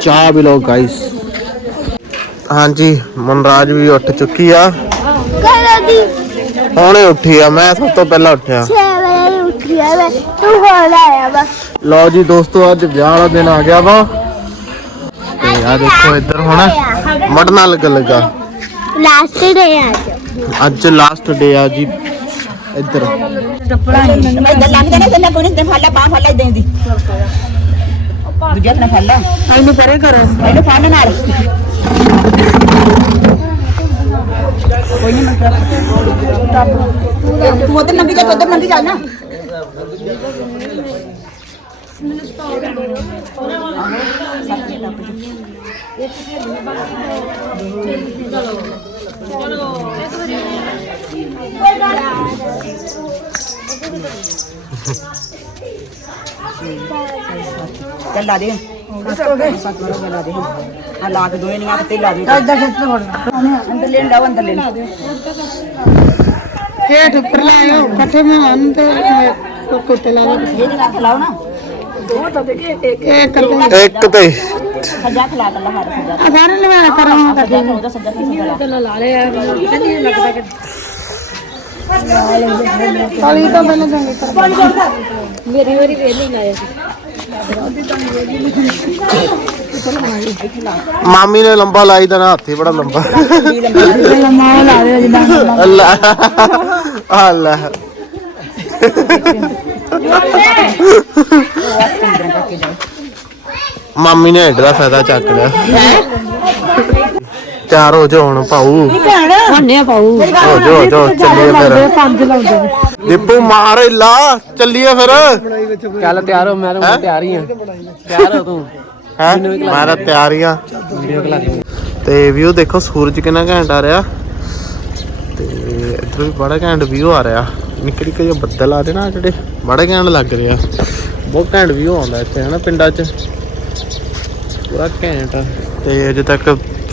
ਚਾਹ ਵੀ ਲਓ ਗਾਇਸ ਹਾਂਜੀ ਮਨਰਾਜ ਵੀ ਉੱਠ ਚੁੱਕੀ ਆ। ਦੀ ਹੁਣੇ ਉੱਠੀ ਆ ਮੈਂ ਸਭ ਤੋਂ ਪਹਿਲਾਂ ਉੱਠਿਆ। 6 ਵਜੇ ਉੱਠੀ ਆ ਮੈਂ ਤੂੰ ਹੋਰ ਆਇਆ ਵਾ। ਲਓ ਜੀ ਦੋਸਤੋ ਅੱਜ ਵਿਆਹ ਵਾਲਾ ਦਿਨ ਆ ਗਿਆ ਵਾ। ਤੇ ਆ ਦੇਖੋ ਇੱਧਰ ਹੁਣ ਮੜਨਾ ਲੱਗਣ ਲੱਗਾ। ਲਾਸਟ ਡੇ ਅੱਜ। ਅੱਜ ਲਾਸਟ ਡੇ ਆ ਜੀ। ਇੱਧਰ। ਇੱਧਰ ਲੰਘਦੇ ਨੇ ਤੇ ਕੋਈ ਨਹੀਂ ਫੜ ਲੈ ਬਾਹ ਫੜ ਲੈ ਇਦਾਂ ਦੀ। ਦੂਜਾ ਨਾ ਫੜ ਲੈ ਇਹਨੂੰ ਪਰੇ ਕਰੋ। ਇਹਨੂੰ ਫੜ ਨਾਲ। ਕੋਈ ਨਹੀਂ ਮੈਂ ਤੂੰ ਉਧਰ ਲੰਘੀ ਜਾ ਉਧਰ ਲੰਘੀ ਜਾ ਨਾ। ਚੱਲ ਲਾ ਦੇ ਸੱਤ ਵਾਰ ਲਾ ਦੇ ਆ ਲਾ ਕੇ ਦੋਏ ਨਹੀਂ ਤੇ ਲਾ ਦੇ ਇੱਧਰ ਖਿੱਚ ਲੋ ਅੰਦਰ ਲੈਣ ਲਾਓ ਅੰਦਰ ਲੈਣ ਹੇਠ ਉੱਪਰ ਲਾਇਓ ਇਕੱਠੇ ਮੈਂ ਆਂ ਤੇ ਕੁੱਤੇ ਲਾ ਲਓ ਇਹ ਨਹੀਂ ਹੱਥ ਲਾਓ ਨਾ ਇਹ ਕਰਦੇ ਇੱਕ ਤੇ ਸੱਜਾ ਖਲਾ ਕਰ ਲਾ ਹੱਥ ਸੱਜਾ ਆ ਸਾਰੇ ਲਵਾ ਕਰਾਂ ਸੱਜਾ ਉਹਦਾ ਸੱਜਾ ਕਾਲੀ ਤਾਂ ਪਹਿਲਾਂ ਚੰਗੀ ਤਰ੍ਹਾਂ ਮੇਰੀ ਵਾਰੀ ਵੇਲ ਲਾਇਆ ਸੀ। ਮਾਮੀ ਨੇ ਲੰਬਾ ਲਾਈ ਦਾ ਨਾ ਹੱਥੀ ਬੜਾ ਲੰਬਾ। ਲੰਮਾ ਲਾ ਦੇ ਜਿੱਦਾਂ ਅੱਲਾ। ਅੱਲਾ। ਮਾਮੀ ਨੇ ਦਾ ਫਾਇਦਾ ਚੱਕ ਲਿਆ। ਤਿਆਰ ਹੋ ਜਾ ਹੁਣ ਭਾਊ। ਪਾਉ ਹੋ ਜਾ ਹੋ ਜਾ ਚੱਲੀਏ ਫਿਰ। ਪੰਜ ਲਾਉਂਦੇ ਨੇ। ਦੀਪੂ ਮਾਰ ਲਾ ਚੱਲੀਏ ਫਿਰ। ਚੱਲ ਤਿਆਰ ਹੋ ਮੈਂ ਤਾਂ ਤਿਆਰ ਹੀ ਆ ਤਿਆਰ ਹੋ ਤੂੰ। ਹੈ? ਮੈਂ ਤਾਂ ਤਿਆਰ ਹੀ ਆ ਤੇ ਵਿਊ ਦੇਖੋ ਸੂਰਜ ਕਿੰਨਾ ਘੈਂਟ ਆ ਰਿਹਾ। ਤੇ ਇੱਧਰ ਵੀ ਬੜਾ ਘੈਂਟ ਵਿਊ ਆ ਰਿਹਾ। ਨਿੱਕੇ ਨਿੱਕੇ ਜਿਹੇ ਬੱਦਲ ਆ ਰਹੇ ਨਾ ਜਿਹੜੇ ਬੜਾ ਘੈਂਟ ਲੱਗ ਰਿਹਾ। ਬਹੁਤ ਘੈਂਟ ਵਿਊ ਆਉਂਦਾ ਇੱਥੇ ਹਨਾ ਪਿੰਡਾਂ 'ਚ। ਪੂਰਾ ਘੈਂਟ ਤੇ ਅਜੇ ਤੱਕ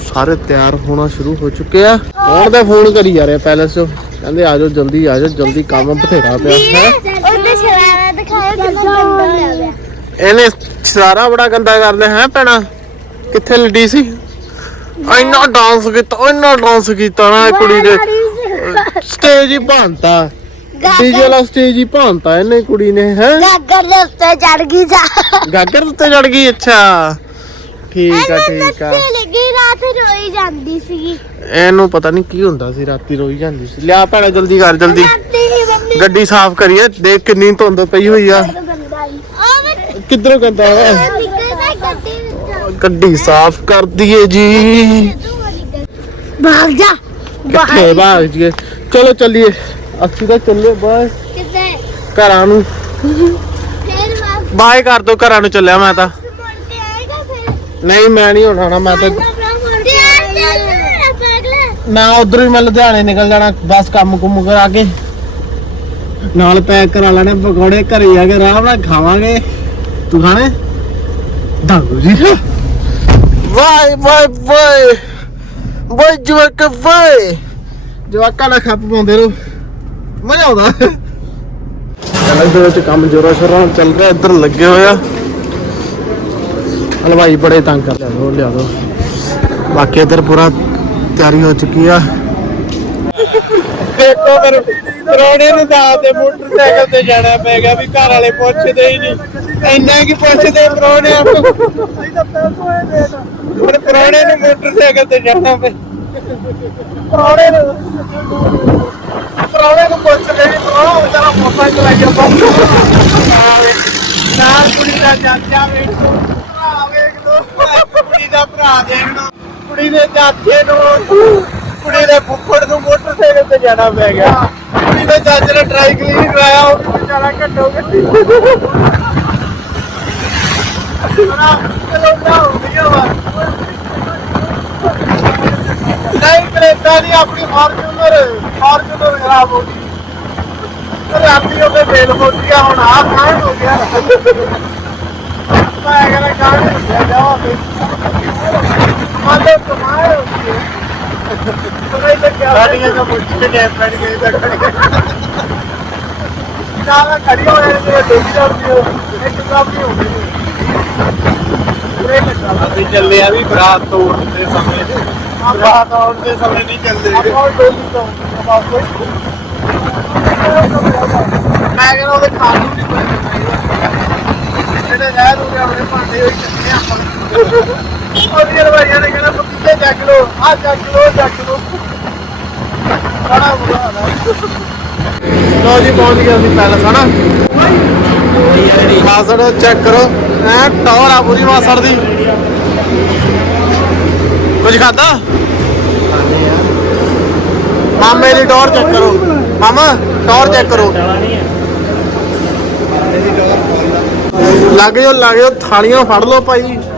ਸਾਰੇ ਤਿਆਰ ਹੋਣਾ ਸ਼ੁਰੂ ਹੋ ਚੁੱਕੇ ਆ। ਹੁਣ ਤਾਂ ਫੋਨ ਕਰੀ ਜਾ ਰਿਹਾ ਪੈਲਸ 'ਚੋਂ? ਕਹਿੰਦੇ ਆ ਜਾਓ ਜਲਦੀ ਆ ਜਾਓ ਜਲਦੀ ਕੰਮ ਬਥੇਰਾ ਪਿਆ। ਹੈ? ਉਹਨੇ ਸ਼ਰਾਰਾ ਦਿਖਾਇਆ ਕਿੰਨਾ ਗੰਦਾ ਇਹਨੇ ਸਾਰਾ ਬੜਾ ਗੰਦਾ ਕਰਦੇ ਹੈ ਭੈਣਾ? ਕਿੱਥੇ ਲੱਡੀ ਸੀ? ਇੰਨਾ ਡਾਂਸ ਕੀਤਾ ਇੰਨਾ ਡਾਂਸ ਕੀਤਾ ਨਾ ਇਹ ਕੁੜੀ ਨੇ। ਸਟੇਜ ਹੀ ਭਾਂਤਾ। ਡੀਜੇ ਵਾਲਾ ਸਟੇਜ ਹੀ ਭਾਂਤਾ ਇਹਨੇ ਕੁੜੀ ਨੇ ਹੈ? ਗਾਗਰ ਦੇ ਉੱਤੇ ਚੜ ਗਈ ਜਾ ਗਾਗਰ ਉੱਤੇ ਚੜ ਗਈ ਅੱਛਾ। ਠੀਕ ਆ ਠੀਕ ਆ। ਰਾਤ ਰੋਈ ਜਾਂਦੀ ਸੀਗੀ। ਇਹਨੂੰ ਪਤਾ ਨਹੀਂ ਕੀ ਹੁੰਦਾ ਸੀ ਰਾਤੀ ਰੋਈ ਜਾਂਦੀ ਸੀ। ਲਿਆ ਭੈਣਾ ਜਲਦੀ ਕਰ ਜਲਦੀ। ਰਾਤੀ ਹੀ ਮੰਮੀ। ਗੱਡੀ ਸਾਫ਼ ਕਰੀਏ ਦੇਖ ਕਿੰਨੀ ਧੁੰਦ ਪਈ ਹੋਈ ਆ। ਨੂੰ ਗੰਦਾ ਹੀ ਉਹ ਮੈਂ ਕਿੱਧਰੋਂ ਹੈ ਨਿਕਲਦਾ ਗੱਡੀ ਵਿੱਚੋਂ। ਗੱਡੀ ਸਾਫ਼ ਕਰ ਦਈਏ ਜੀ। ਭਾਗ ਜਾ। ਕਿੱਥੇ ਭਾਗ ਜੀਏ ਚਲੋ ਚੱਲੀਏ। ਅਸੀਂ ਤਾਂ ਚੱਲੇ ਬਸ। ਘਰਾਂ ਨੂੰ। ਫੇਰ ਵਾਪਸ ਬਾਏ ਕਰ ਦੋ ਘਰਾਂ ਨੂੰ ਚੱਲਿਆ ਮੈਂ ਤਾਂ। ਮੁੜ ਕੇ ਆਏਗਾ ਫਿਰ। ਨਹੀਂ ਮੈਂ ਨਹੀਂ ਉਠਾਣਾ ਮੈਂ ਤਾਂ ਨਾ ਉਧਰ ਵੀ ਮੈਂ ਲੁਧਿਆਣੇ ਨਿਕਲ ਜਾਣਾ ਬਸ ਕੰਮ ਕੁੰਮ ਕਰਾ ਕੇ। ਨਾਲ ਪੈਕ ਕਰਾ ਲੈਣੇ ਪਕੌੜੇ ਘਰੇ ਜਾ ਕੇ ਆਰਾਮ ਨਾਲ ਖਾਵਾਂਗੇ। ਤੂੰ ਖਾਣੇ ਦਾਦੂ ਜੀ। ਵਾਏ ਵਾਏ ਵਾਏ ਵਾਏ ਜਵਾਕ ਵਾਏ ਜਵਾਕਾਂ ਦਾ ਖੱਪ ਪਾਉਂਦੇ ਰੋ ਮਜ਼ਾ ਆਉਂਦਾ। ਚੱਲ ਇਹਦੇ ਵਿੱਚ ਕੰਮ ਜੋਰਾ ਸ਼ੋਰਾ ਨਾਲ ਚੱਲ ਰਿਹਾ ਇੱਧਰ ਲੱਗੇ ਹੋਏ ਆ। ਹਲਵਾਈ ਬੜੇ ਤੰਗ ਕਰ ਲਿਆ ਦੋ ਲਿਆ ਦੋ। ਬਾਕੀ ਇੱਧਰ ਪੂਰਾ ਤਿਆਰੀ ਹੋ ਚੁੱਕੀ ਆ। ਦੇਖੋ ਫਿਰ ਪਰੌਣੇ ਨੂੰ ਦਾਤ ਤੇ ਮੋਟਰਸਾਈਕਲ ਤੇ ਜਾਣਾ ਪੈ ਗਿਆ ਵੀ ਘਰ ਵਾਲੇ ਪੁੱਛਦੇ ਹੀ ਨਹੀਂ। ਇੰਨਾ ਕੀ ਪੁੱਛਦੇ ਪਰੌਣੇ ਹੁਣ ਪਰੌਣੇ ਨੂੰ ਮੋਟਰਸਾਈਕਲ ਤੇ ਜਾਣਾ ਪੈ ਪਰੌਣੇ ਨੂੰ? ਪਰੌਣੇ ਨੂੰ ਪੁੱਛਦੇ ਨਹੀਂ ਪਰੌਣਾ ਵਿਚਾਰਾ ਮੋਟਰਸਾਈਕਲ ਚਲਾਈ ਜਾਂਦਾ। ਨਾਲ ਕੁੜੀ ਦਾ ਚਾਚਾ ਵੇਖ ਲਓ। ਭਰਾ ਵੇਖ ਲਓ। ਕੁੜੀ ਦਾ ਭਰਾ ਦੇਖ ਲਓ। ਕੁੜੀ ਦੇ ਚਾਚੇ ਨੂੰ, ਕੁੜੀ ਦੇ ਫੁੱਫੜ ਨੂੰ ਮੋਟਰਸਾਈਕਲ ਤੇ ਜਾਣਾ ਪੈ ਗਿਆ। ਕੁੜੀ ਦੇ ਚਾਚੇ ਨੇ ਟਰਾਈ ਕਲੀਨ ਕਰਾਇਆ, ਉਹ ਵੀ ਵਿਚਾਰਾ ਘੱਟੋ ਘੱਟੀ ਚਲੋ ਨਾ ਹੁੰਦੀਆਂ ਵਾ ਨਹੀਂ ਕਲੇਟਾ ਨਹੀਂ ਆਪਣੀ ਫਾਰਚੂਨਰ ਫਾਰਚੂਨਰ ਖਰਾਬ ਹੋ ਗਈ। ਤੇ ਰਾਤੀ ਉਹਦੇ ਫੇਲ ਹੋ ਗਈ ਆ, ਹੁਣ ਆ ਖਾਣ ਹੋ ਗਿਆ। ਮੈਂ ਕਹਿੰਦਾ ਕਾਹਨ ਹੋ ਗਿਆ ਜਾਵਾ ਮਾਲੇ ਕਮਾਲ ਹੋ ਗਈ ਪਤਾ ਹੀ ਕੇ ਗੈਪ ਬੈਠ ਗਈ ਤਾਂ ਖੜੀ ਨਾ ਖੜੀ ਹੋ ਜਾਣੀ ਤੇ ਡੇਗੀ ਜਾਂਦੀ ਹੋ ਇੱਕ ਕੰਮ ਨਹੀਂ ਹੁੰਦੀ ਅਸੀਂ ਚੱਲੇ ਆ ਵੀ ਬਰਾਤ ਤੋੜਨ ਦੇ ਸਮੇਂ। ਬਰਾਤ। ਆਉਣ ਦੇ ਸਮੇਂ ਨਹੀਂ ਚੱਲਦੇ ਤੋਂ ਮੈਂ ਕਹਿੰਦਾ ਉਹਦੇ ਖਾਣ ਨੂੰ ਨਹੀਂ ਕੋਈ ਜਿਹੜੇ ਰਹਿ ਰੂਗੇ ਆਪਣੇ ਭਾਂਡੇ ਹੋਈ ਚੱਲੇ ਆਪਾਂ। ਉਹਦੀਆਂ ਰਵਾਈਆਂ ਨੇ ਕਹਿੰਦਾ ਪਤੀਲੇ ਚੱਕ ਲੋ ਆ ਚੱਕ ਲੋ ਚੱਕ ਲੋ ਬੜਾ ਬੁਰਾ ਹਾਲ ਹੈ। ਲੋ ਜੀ, ਪਹੁੰਚ ਗਏ ਅਸੀਂ ਪੈਲਸ, ਹਨਾ? ਮਾਸੜ ਚੈੱਕ ਕਰੋ। ਐ ਟੌਰ ਆ ਪੂਰੀ ਮਾਸੜ ਦੀ। ਕੁਝ ਖਾਦਾ ਮਾਮੇ ਦੀ ਟੌਰ ਚੈੱਕ ਕਰੋ। ਮਾਮਾ, ਟੌਰ ਚੈੱਕ ਕਰੋ। ਲੱਗ ਜਾਓ ਲੱਗ ਜਾਓ, ਥਾਲੀਆਂ ਫੜ ਲਓ ਭਾਈ।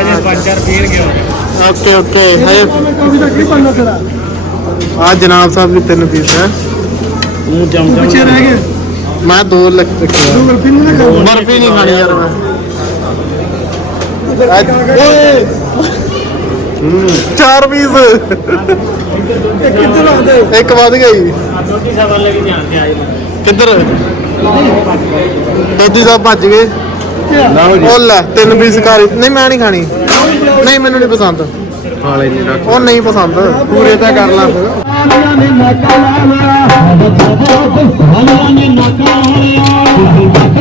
ਅਜੇ ਪੰਜ ਚਾਰ ਪੀਣ ਗਿਆ ਓਕੇ ਓਕੇ ਹੈ। ਆ ਜਨਾਬ ਸਾਹਿਬ ਵੀ ਤਿੰਨ ਪੀਸ ਹੈ। ਮੂੰਹ ਜਮ ਜਮ ਪਿੱਛੇ ਰਹਿ ਗਏ। ਮੈਂ ਦੋ ਲੱਖ ਰੱਖਿਆ ਬਰਫੀ ਨਹੀਂ ਬਰਫੀ ਨਹੀਂ ਖਾਣੀ ਯਾਰ ਮੈਂ। ਓਏ ਹੂੰ ਚਾਰ ਪੀਸ ਇੱਕ ਵੱਧ ਗਈ। ਛੋਟੀ ਸਾ ਵਾਲੇ ਵੀ ਧਿਆਨ ਤੇ ਆਏ। ਕਿੱਧਰ? ਦੋਦੀ ਸਾਹਿਬ ਭੱਜ ਗਏ। ਉਹ ਲੈ ਤਿੰਨ ਪੀਸ ਕਾਰੀ ਨਹੀਂ ਮੈਂ ਨਹੀਂ ਖਾਣੀ। ਨਹੀਂ ਮੈਨੂੰ ਨਹੀਂ ਪਸੰਦ। ਹਾਲੇ ਨਹੀਂ ਰੱਖ ਉਹ ਨਹੀਂ ਪਸੰਦ। ਪੂਰੇ ਤਾਂ ਕਰ ਲਾ ਫਿਰ। ਨਾ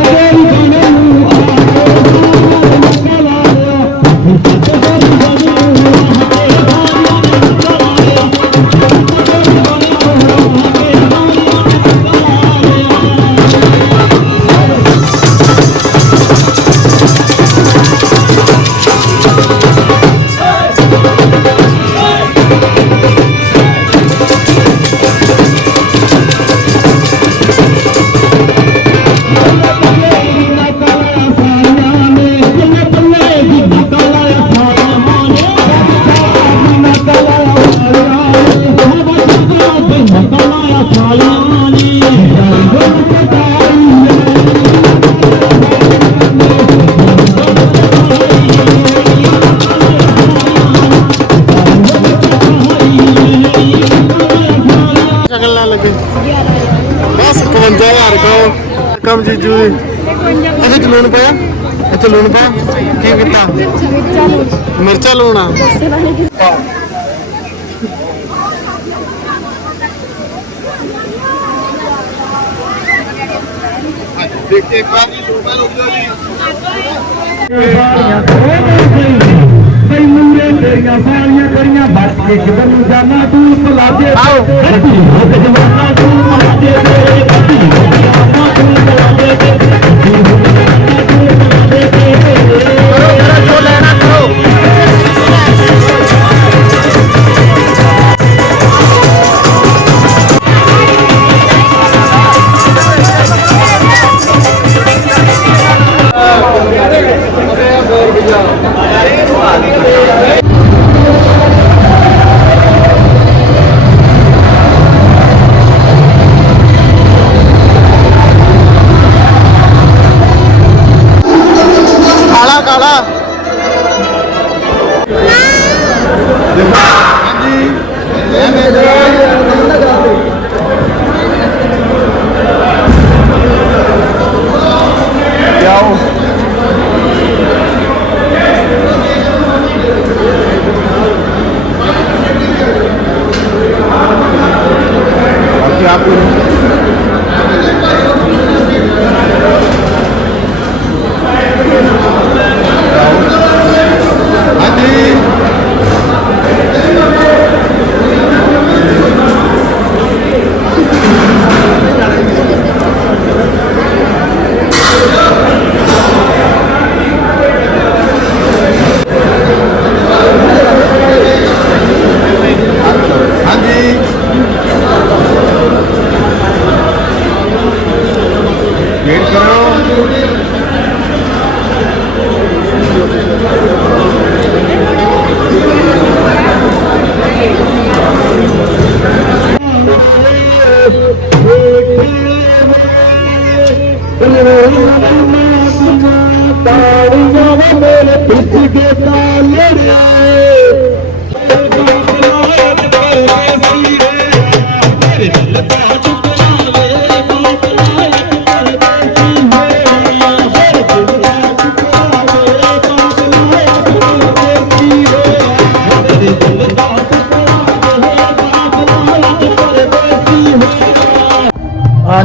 ਕਮ ਜੀਜੂ ਦੀ ਇਹਦੇ ਚ ਲੂਣ ਪਿਆ? ਇੱਥੇ ਲੂਣ ਪਿਆ? ਕੀ ਕੀਤਾ? ਮਿਰਚਾ ਲੂਣ। ਦੇਖੇ ਇੱਕ ਵਾਰ ਜੀ ਦੋ। ਵਾਰ ਹੋ ਕਈ ਮੂਰੇ ਤੇਰੀਆਂ ਸਾਲੀਆਂ ਕਰੀਆਂ ਬਸ ਕੇ ਕਿਧਰ ਨੂੰ ਜਾਣਾ ਤੂੰ ਭੁਲਾ ਦੇ। ਆਓ। ਹੱਡੀ ਹੋ ਕੇ ਜਵਾਨਾ ਤੂੰ ਭੁਲਾ ਦੇ ਤੇਰੇ ਹੱਡੀ ਹੋ ਕੇ ਜਵਾਨਾ ਤੂੰ ਭੁਲਾ ਦੇ ਤੇਰੇ ਹੱਡੀ ਹੋ ਕੇ ਜਵਾਨਾ ਤੂੰ Đừng em đi, em đi chơi.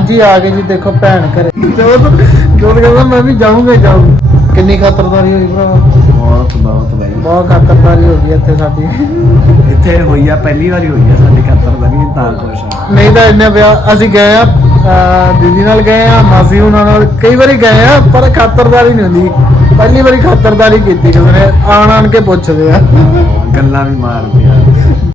ਹਾਂਜੀ ਆ ਗਏ ਜੀ ਦੇਖੋ ਭੈਣ ਘਰੇ। ਜੋਤ ਜੋਤ ਕਹਿੰਦਾ ਮੈਂ ਵੀ ਜਾਊਂਗਾ ਹੀ ਜਾਊਂ ਕਿੰਨੀ ਖਾਤਰਦਾਰੀ ਹੋਈ ਭਰਾ ਬਹੁਤ ਬਹੁਤ ਬਾਈ। ਬਹੁਤ ਖਾਤਰਦਾਰੀ ਹੋ ਗਈ ਇੱਥੇ ਸਾਡੀ। ਇੱਥੇ ਹੋਈ ਆ ਪਹਿਲੀ ਵਾਰੀ ਹੋਈ ਆ ਸਾਡੀ ਖਾਤਰ ਦਾ ਨਹੀਂ ਤਾਂ ਖੁਸ਼ ਆ ਨਹੀਂ ਤਾਂ ਇੰਨੇ ਵਿਆਹ ਅਸੀਂ ਗਏ ਆ ਅਹ ਦੀਦੀ ਨਾਲ ਗਏ ਆ ਮਾਸੀ ਉਹਨਾਂ ਨਾਲ ਕਈ ਵਾਰੀ ਗਏ ਆ ਪਰ ਖਾਤਰਦਾਰੀ ਨਹੀਂ ਹੁੰਦੀ। ਪਹਿਲੀ ਵਾਰੀ ਖਾਤਰਦਾਰੀ ਕੀਤੀ ਕਿਸੇ ਨੇ ਆਣ ਆਣ ਕੇ ਪੁੱਛਦੇ ਆ। ਗੱਲਾਂ ਵੀ ਮਾਰਦੇ ਆ।